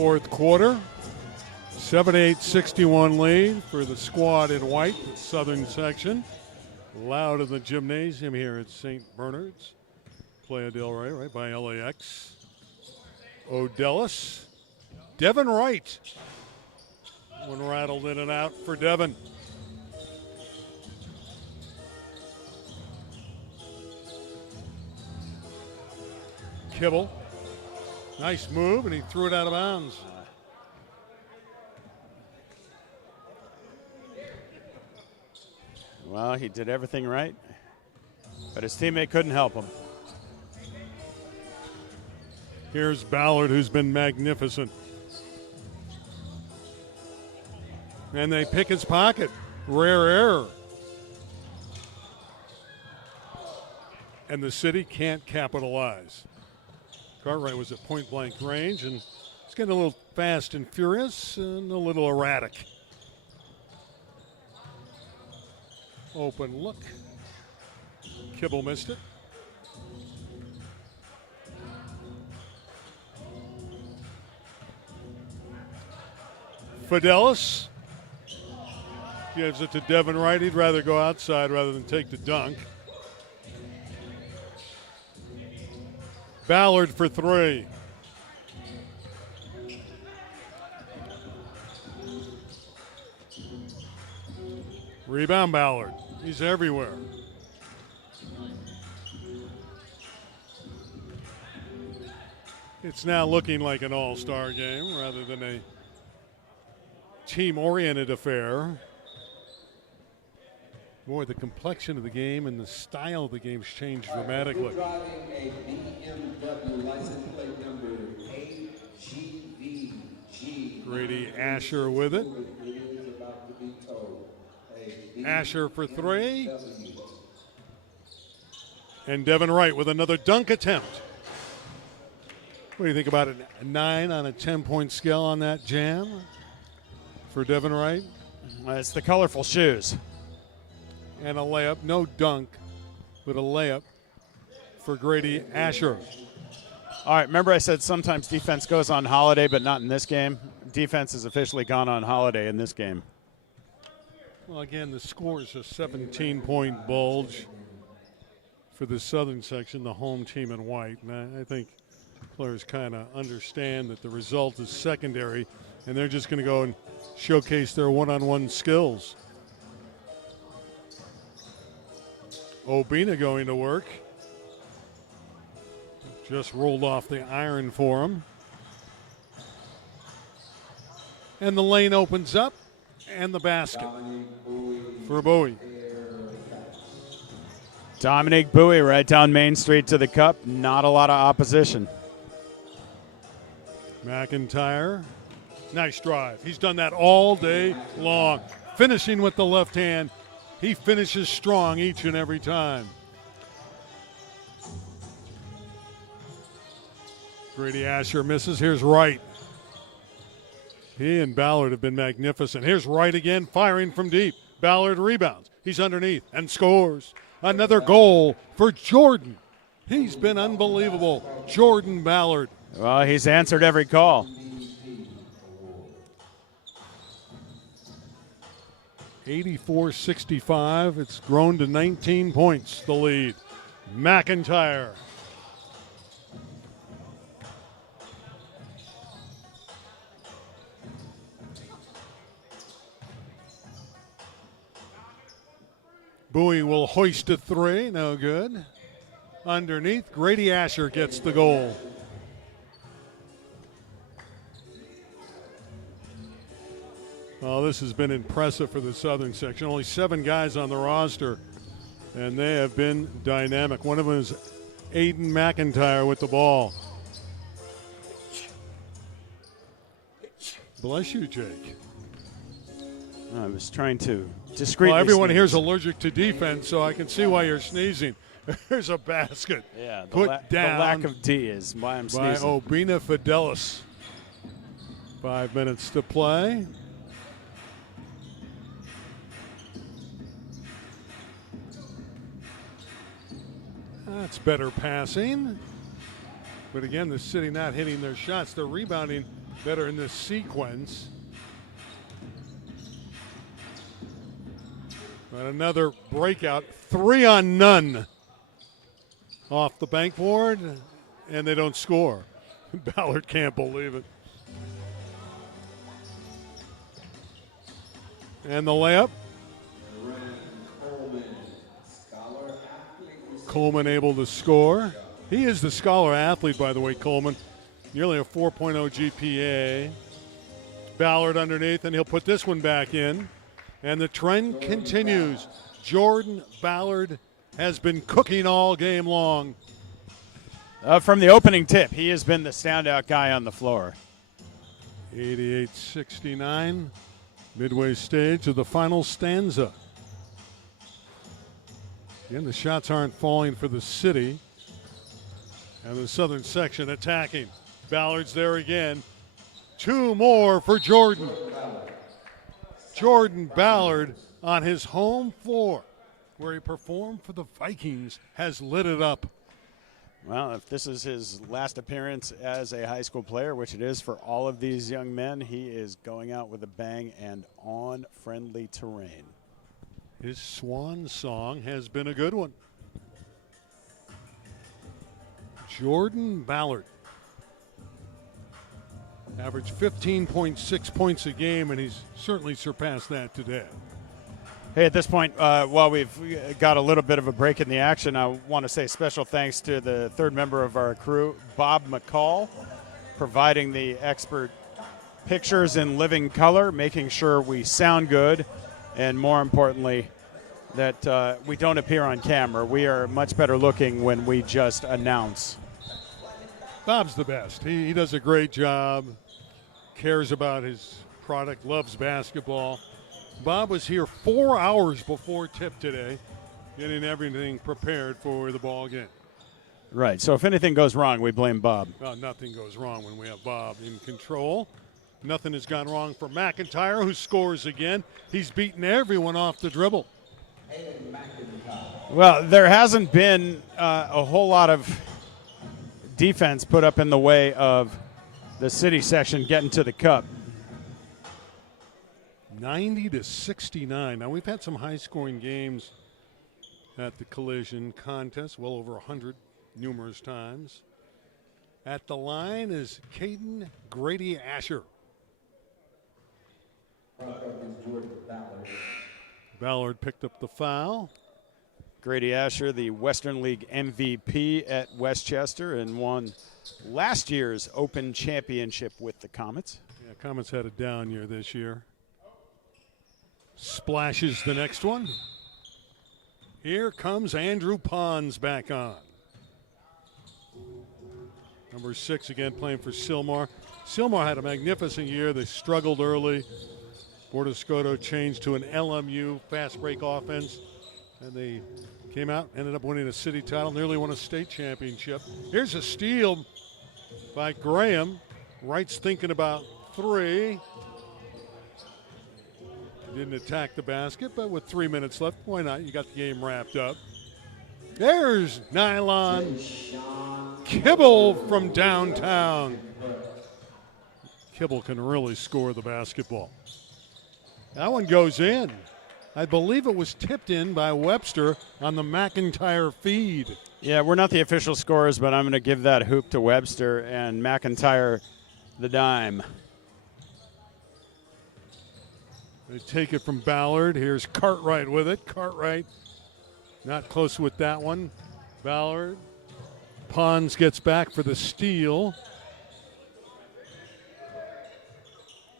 fourth quarter. 78-61 lead for the squad in white, the southern section. Loud in the gymnasium here at St. Bernard's. Playa del Rey, right by LAX. Odellis. Devin Wright. One rattled in and out for Devin. Kibble. Nice move, and he threw it out of bounds. Well, he did everything right, but his teammate couldn't help him. Here's Ballard, who's been magnificent. And they pick his pocket. Rare error. And the city can't capitalize. Cartwright was at point-blank range, and it's getting a little fast and furious and a little erratic. Open look. Kibble missed it. Fidelis gives it to Devin Wright. He'd rather go outside rather than take the dunk. Ballard for three. Rebound Ballard. He's everywhere. It's now looking like an all-star game rather than a team-oriented affair. Boy, the complexion of the game and the style of the game's changed dramatically. We're driving a BMW license plate number AGVG. Grady Asher with it. Asher for three. And Devin Wright with another dunk attempt. What do you think about it? A 9 on a 10-point scale on that jam for Devin Wright? It's the colorful shoes. And a layup, no dunk, but a layup for Grady Asher. All right, remember I said sometimes defense goes on holiday, but not in this game? Defense has officially gone on holiday in this game. Well, again, the score is a 17-point bulge for the southern section, the home team in white. And I think players kind of understand that the result is secondary, and they're just going to go and showcase their one-on-one skills. Obina going to work. Just rolled off the iron for him. And the lane opens up, and the basket for Bowie. Dominique Bowie right down Main Street to the cup. Not a lot of opposition. McIntyre, nice drive. He's done that all day long. Finishing with the left hand. He finishes strong each and every time. Grady Asher misses. Here's Wright. He and Ballard have been magnificent. Here's Wright again, firing from deep. Ballard rebounds. He's underneath and scores. Another goal for Jordan. He's been unbelievable. Jordan Ballard. Well, he's answered every call. 84-65. It's grown to 19 points, the lead. McIntyre. Bowie will hoist a three. No good. Underneath, Grady Asher gets the goal. Well, this has been impressive for the southern section. Only 7 guys on the roster, and they have been dynamic. One of them is Aiden McIntyre with the ball. Bless you, Jake. I was trying to discreetly. Well, everyone sneeze. here is allergic to defense, so I can see why you're sneezing. There's a basket. Yeah, put down. The lack of D is why I'm by sneezing. Obina Fidelis. 5 minutes to play. That's better passing. But again, the City not hitting their shots. They're rebounding better in this sequence. But another breakout. 3 on none off the bankboard, and they don't score. Ballard can't believe it. And the layup. Coleman able to score. He is the scholar athlete, by the way, Coleman. Nearly a 4.0 GPA. Ballard underneath, and he'll put this one back in. And the trend continues. Jordan Ballard has been cooking all game long. From the opening tip, he has been the standout guy on the floor. 88-69, midway stage of the final stanza. Again, the shots aren't falling for the City. And the Southern section attacking. Ballard's there again. 2 more for Jordan. Jordan Ballard on his home floor, where he performed for the Vikings, has lit it up. Well, if this is his last appearance as a high school player, which it is for all of these young men, he is going out with a bang and on friendly terrain. His swan song has been a good one. Jordan Ballard averaged 15.6 points a game, and he's certainly surpassed that today. Hey, at this point, while we've got a little bit of a break in the action, I want to say special thanks to the third member of our crew, Bob McCall, providing the expert pictures in living color, making sure we sound good, and more importantly, that we don't appear on camera. We are much better looking when we just announce. Bob's the best. He does a great job, cares about his product, loves basketball. Bob was here 4 hours before tip today, getting everything prepared for the ball game. Right, so if anything goes wrong, we blame Bob. Well, nothing goes wrong when we have Bob in control. Nothing has gone wrong for McIntyre, who scores again. He's beaten everyone off the dribble. Well, there hasn't been a whole lot of defense put up in the way of the City section getting to the cup. 90-69. Now, we've had some high-scoring games at the Collision contest, well over 100 numerous times. At the line is Caden Grady Asher. Ballard picked up the foul. Grady Asher, the Western League MVP at Westchester, and won last year's Open Championship with the Comets. Yeah, Comets had a down year this year. Splashes the next one. Here comes Andrew Pons back on. Number 6 again playing for Sylmar. Sylmar had a magnificent year. They struggled early. Bordescoto changed to an LMU fast break offense, and they came out, ended up winning a city title, nearly won a state championship. Here's a steal by Graham. Wright's thinking about 3. Didn't attack the basket, but with 3 minutes left, why not? You got the game wrapped up. There's Nylon Kibble from downtown. Kibble can really score the basketball. That one goes in. I believe it was tipped in by Webster on the McIntyre feed. Yeah, we're not the official scorers, but I'm going to give that hoop to Webster and McIntyre the dime. They take it from Ballard. Here's Cartwright with it. Cartwright not close with that one. Ballard. Pons gets back for the steal.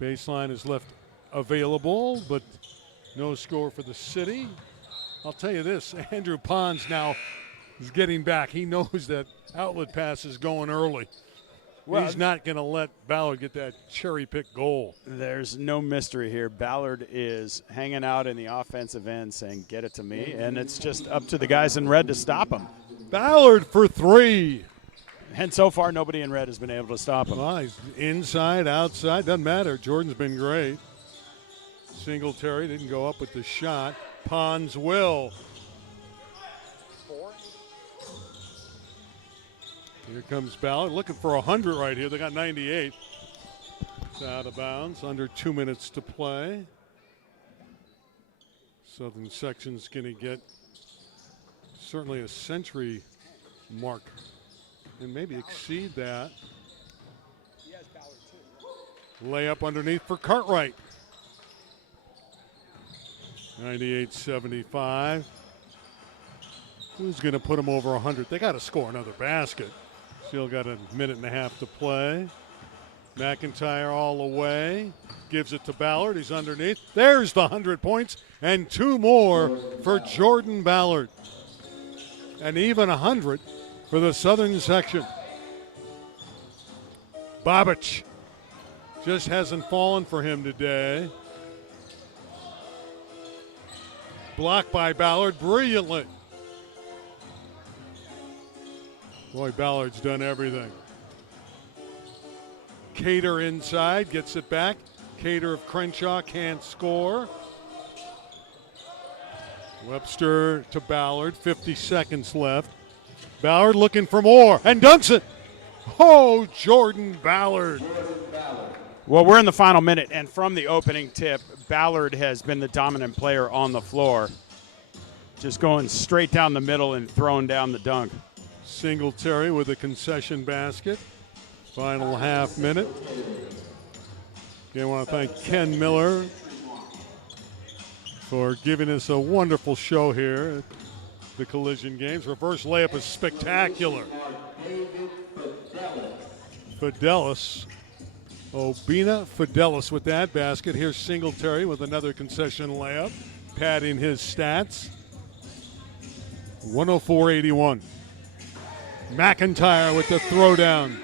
Baseline is left available, but no score for the City. I'll tell you this, Andrew Pons now is getting back. He knows that outlet pass is going early. Well, he's not going to let Ballard get that cherry-pick goal. There's no mystery here. Ballard is hanging out in the offensive end saying, get it to me, and it's just up to the guys in red to stop him. Ballard for 3. And so far, nobody in red has been able to stop him. Well, he's inside, outside, doesn't matter. Jordan's been great. Singletary didn't go up with the shot. Pons will. Here comes Ballard looking for 100 right here. They got 98. It's out of bounds. Under 2 minutes to play. Southern section's going to get certainly a century mark and maybe exceed that. Layup underneath for Cartwright. 98-75. Who's going to put them over 100? They got to score another basket. Still got a minute and a half to play. McIntyre all the way. Gives it to Ballard. He's underneath. There's the 100 points and 2 more for Jordan Ballard. And even 100 for the Southern section. Bobic just hasn't fallen for him today. Blocked by Ballard brilliantly. Boy, Ballard's done everything. Cater inside, gets it back. Cater of Crenshaw can't score. Webster to Ballard, 50 seconds left. Ballard looking for more and dunks it. Oh, Jordan Ballard. Well, we're in the final minute, and from the opening tip, Ballard has been the dominant player on the floor. Just going straight down the middle and throwing down the dunk. Singletary with a concession basket. Final half minute. Again, I want to thank Ken Miller for giving us a wonderful show here at the Collision Games. Reverse layup is spectacular. Fidelis. Obina Fidelis with that basket. Here's Singletary with another concession layup, padding his stats. 104-81. McIntyre with the throwdown.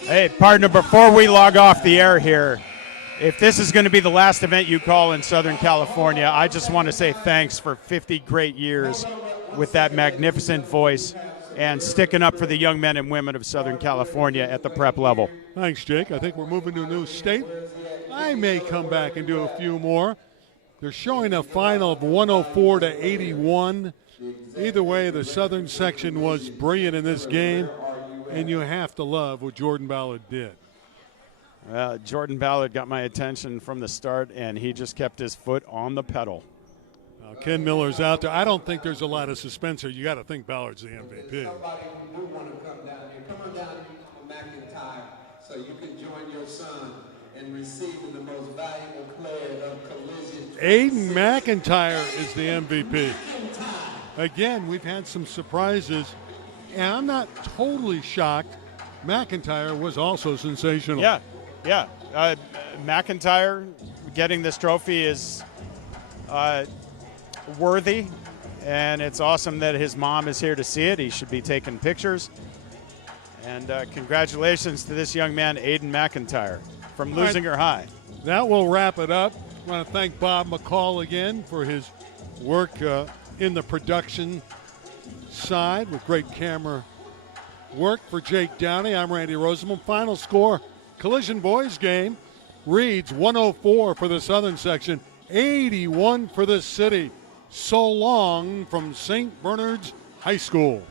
Hey, partner, before we log off the air here, if this is going to be the last event you call in Southern California, I just want to say thanks for 50 great years with that magnificent voice and sticking up for the young men and women of Southern California at the prep level. Thanks, Jake. I think we're moving to a new state. I may come back and do a few more. They're showing a final of 104-81. Either way, the Southern section was brilliant in this game, and you have to love what Jordan Ballard did. Jordan Ballard got my attention from the start, and he just kept his foot on the pedal. Ken Miller's out there. I don't think there's a lot of suspense here. You got to think Ballard's the MVP. Somebody who do want to come down here, come on down to McIntyre so you can join your son in receiving the most valuable player of Collision. Aiden McIntyre is the MVP. Again, we've had some surprises, and I'm not totally shocked. McIntyre was also sensational. Yeah. McIntyre getting this trophy is worthy, and it's awesome that his mom is here to see it. He should be taking pictures. And congratulations to this young man, Aiden McIntyre from Leuzinger High. That will wrap it up. I want to thank Bob McCall again for his work in the production side with great camera work. For Jake Downey, I'm Randy Rosenbaum. Final score, Collision Boys game reads 104 for the Southern section, 81 for the city. So long from St. Bernard's High School.